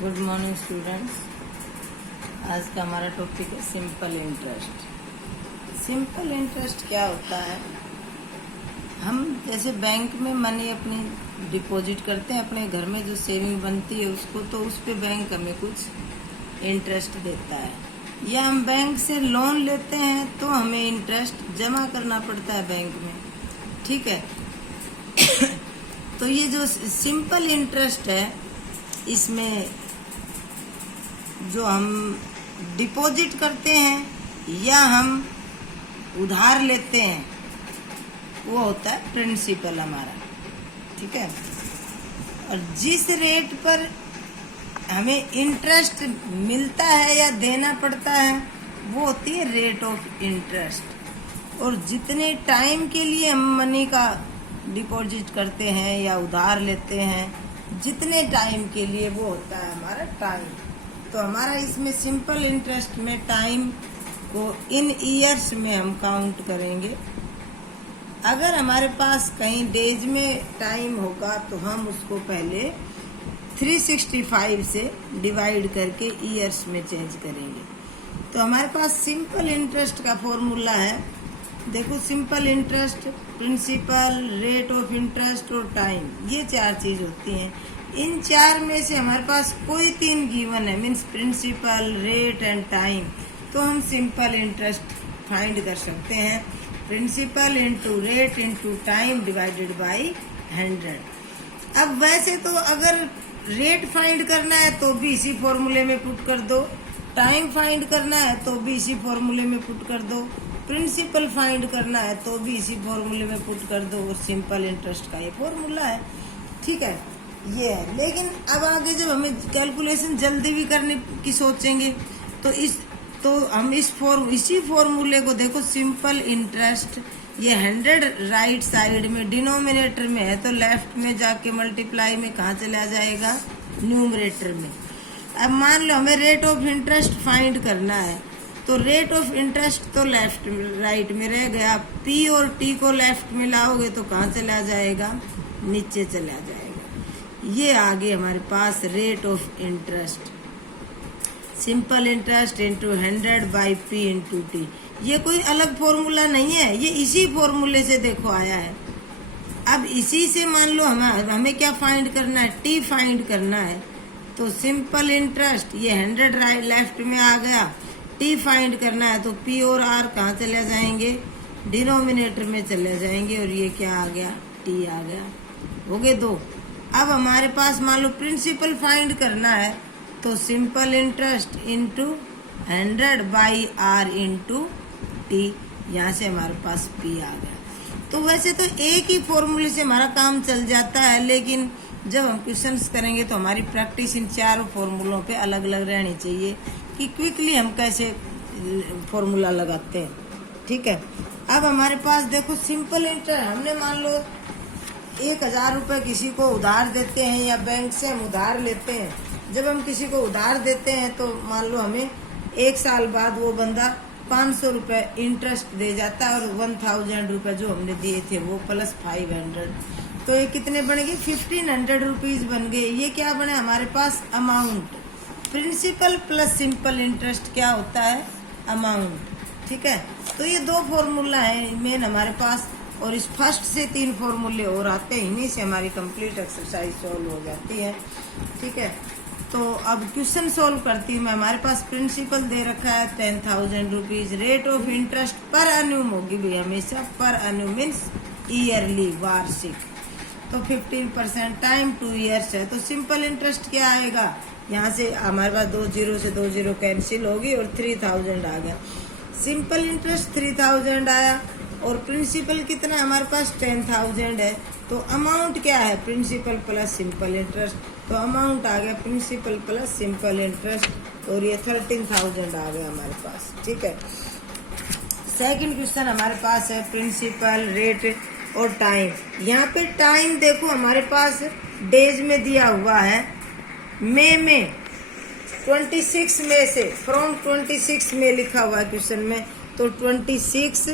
Good morning students. आज का हमारा टॉपिक है सिंपल इंटरेस्ट। सिंपल इंटरेस्ट क्या होता है? हम जैसे बैंक में मनी अपनी डिपॉजिट करते हैं, अपने घर में जो सेविंग बनती है उसको, तो उस पे बैंक हमें कुछ इंटरेस्ट देता है। या हम बैंक से लोन लेते हैं तो हमें इंटरेस्ट जमा करना पड़ता है बैंक में, ठीक है। तो ये जो सिंपल इंटरेस्ट है, इसमें जो हम डिपॉजिट करते हैं या हम उधार लेते हैं वो होता है प्रिंसिपल हमारा, ठीक है। और जिस रेट पर हमें इंटरेस्ट मिलता है या देना पड़ता है वो होती है रेट ऑफ इंटरेस्ट। और जितने टाइम के लिए हम मनी का डिपॉजिट करते हैं या उधार लेते हैं, जितने टाइम के लिए वो होता है हमारा टाइम। तो हमारा इसमें सिंपल इंटरेस्ट में टाइम को इन ईयर्स में हम काउंट करेंगे। अगर हमारे पास कहीं डेज में टाइम होगा तो हम उसको पहले 365 से डिवाइड करके ईयर्स में चेंज करेंगे। तो हमारे पास सिंपल इंटरेस्ट का फॉर्मूला है, देखो, simple interest, principal, rate of interest और टाइम, ये चार चीज होती हैं। इन चार में से हमारे पास कोई तीन गिवन है, means principal, rate and time, तो हम सिंपल इंटरेस्ट फाइंड कर सकते हैं। Principal into rate into time divided by 100। अब वैसे तो अगर रेट फाइंड करना है तो भी इसी फॉर्मूले में पुट कर दो, टाइम फाइंड करना है तो भी इसी फॉर्मूले में पुट कर दो, प्रिंसिपल फाइंड करना है तो भी इसी फॉर्मूले में पुट कर दो। और सिंपल इंटरेस्ट का ये फॉर्मूला है, ठीक है, ये है। लेकिन अब आगे जब हमें कैलकुलेशन जल्दी भी करने की सोचेंगे तो हम इसी फॉर्मूले को देखो, सिंपल इंटरेस्ट, ये 100 राइट साइड में डिनोमिनेटर में है तो लेफ्ट में जाके मल्टीप्लाई में कहाँ चला जाएगा, न्यूमरेटर में। अब मान लो हमें रेट ऑफ इंटरेस्ट फाइंड करना है तो रेट ऑफ इंटरेस्ट तो लेफ्ट राइट में रह गया, पी और टी को लेफ्ट में लाओगे तो कहाँ चला जाएगा, नीचे चला जाएगा। ये आगे हमारे पास rate of interest, simple interest into 100 by P into T. ये कोई अलग फॉर्मूला नहीं है, ये इसी फॉर्मूले से देखो आया है। अब इसी से मान लो हमें क्या फाइंड करना है, टी फाइंड करना है। तो सिंपल इंटरेस्ट ये 100 राइट लेफ्ट में आ गया, टी फाइंड करना है तो पी और आर कहाँ चले जाएंगे, डिनोमिनेटर में चले जाएंगे। और ये क्या आ गया, टी आ गया, हो गए दो। अब हमारे पास मान लो प्रिंसिपल फाइंड करना है तो simple interest into 100 by R into T, यहाँ से हमारे पास पी आ गया। तो वैसे तो एक ही फॉर्मूले से हमारा काम चल जाता है, लेकिन जब हम क्वेश्चंस करेंगे तो हमारी प्रैक्टिस इन चारों फॉर्मूलों पे अलग अलग रहनी चाहिए कि क्विकली हम कैसे फॉर्मूला लगाते हैं, ठीक है। अब हमारे पास देखो सिंपल इंटरेस्ट, हमने मान लो 1000 रुपये किसी को उधार देते हैं या बैंक से हम उधार लेते हैं। जब हम किसी को उधार देते हैं तो मान लो हमें 1 साल बाद वो बंदा 500 रुपये इंटरेस्ट दे जाता है और 1000 रुपये जो हमने दिए थे वो प्लस 500, तो ये कितने बन गए, 1500 रुपीज बन गए। ये क्या बने हमारे पास, amount. Principal plus simple interest क्या होता है, अमाउंट, ठीक है। तो ये दो फॉर्मूला है मेन हमारे पास, और इस फर्स्ट से 3 फॉर्मूले और आते हैं, इन्हीं से हमारी कंप्लीट एक्सरसाइज सॉल्व हो जाती है, ठीक है। तो अब क्वेश्चन सॉल्व करती हूँ मैं। हमारे पास प्रिंसिपल दे रखा है 10,000 रुपीज, रेट ऑफ इंटरेस्ट पर अन्यूम होगी भाई हमेशा, पर अन्यूम मीन्स ईयरली, वार्षिक, तो 15%, टाइम 2 ईयर्स है। तो सिंपल इंटरेस्ट क्या आएगा, यहाँ से हमारे पास 2 जीरो से 2 जीरो कैंसिल होगी और 3000 आ गया। सिंपल इंटरेस्ट 3000 आया और प्रिंसिपल कितना हमारे पास 10,000 है। तो अमाउंट क्या है, प्रिंसिपल प्लस सिंपल इंटरेस्ट, तो अमाउंट आ गया प्रिंसिपल प्लस सिंपल इंटरेस्ट, और ये 13,000 आ गया हमारे पास, ठीक है। सेकंड क्वेश्चन हमारे पास है प्रिंसिपल, रेट और टाइम। यहाँ पे टाइम देखो हमारे पास डेज में दिया हुआ है, मई में 26 मई से, फ्रॉम 26 में लिखा हुआ है क्वेश्चन में, तो 26,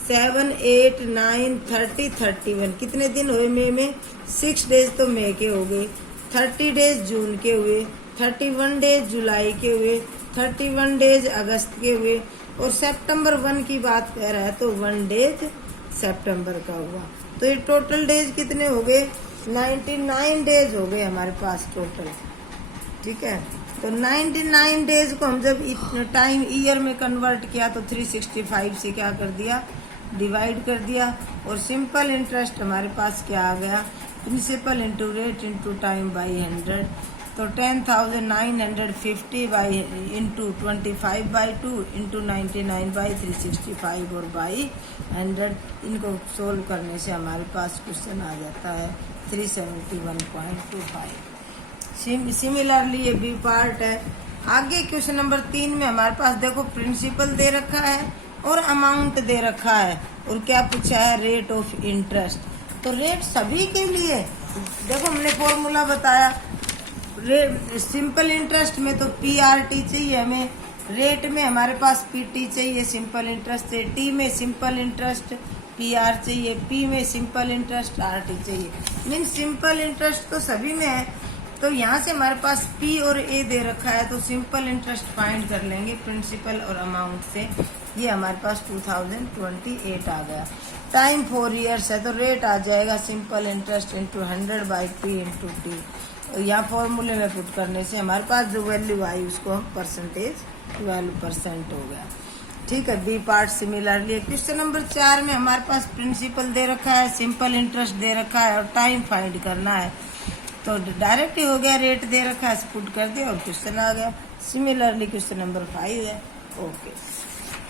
7, 8, 9, 30, 31 कितने दिन हुए मई में, 6 डेज तो मई के हो गए, 30 डेज जून के हुए, 31 डेज जुलाई के हुए, 31 डेज अगस्त के हुए, और सितंबर 1 की बात कर रहा है तो 1 डेज सितंबर का हुआ। तो ये टोटल डेज कितने हो गए? 99 डेज हो गए हमारे पास टोटल। ठीक है, तो 99 डेज को हम जब टाइम ईयर में कन्वर्ट किया तो 365 से क्या कर दिया? डिवाइड कर दिया। और सिंपल इंटरेस्ट हमारे पास क्या आ गया? Principal into rate into time by 100। तो 10,950 बाई इंटू 25/2 इंटू 99/365 और बाई 100। इनको सोल्व करने से हमारे पास क्वेश्चन आ जाता है 371.25। सिमिलरली ये बी पार्ट है। आगे क्वेश्चन नंबर 3 में हमारे पास देखो प्रिंसिपल दे रखा है और अमाउंट दे रखा है, और क्या पूछा है? Rate of interest. तो रेट सभी के लिए देखो हमने फॉर्मूला बताया। सिंपल इंटरेस्ट में तो पीआरटी चाहिए हमें, रेट में हमारे पास पीटी चाहिए, सिंपल इंटरेस्ट चाहिए, टी में सिंपल इंटरेस्ट पीआर चाहिए, पी में सिंपल इंटरेस्ट आरटी चाहिए। मीन सिंपल इंटरेस्ट तो सभी में है। तो यहाँ से हमारे पास पी और ए दे रखा है, तो सिंपल इंटरेस्ट फाइंड कर लेंगे प्रिंसिपल और अमाउंट से। ये हमारे पास 2028 आ गया। टाइम 4 ईयर्स है, तो रेट आ जाएगा simple interest into 100/P into T. यहाँ फॉर्मूले में पुट करने से हमारे पास जो वैल्यू आई उसको हम परसेंटेज 12% हो गया। ठीक है, B part similarly. Question number 4 में हमारे पास प्रिंसिपल दे रखा है, सिंपल इंटरेस्ट दे रखा है और टाइम फाइंड करना है। तो डायरेक्ट ही हो गया, रेट दे रखा है, पुट कर दिया और क्वेश्चन आ गया। सिमिलरली क्वेश्चन नंबर 5 है। ओके।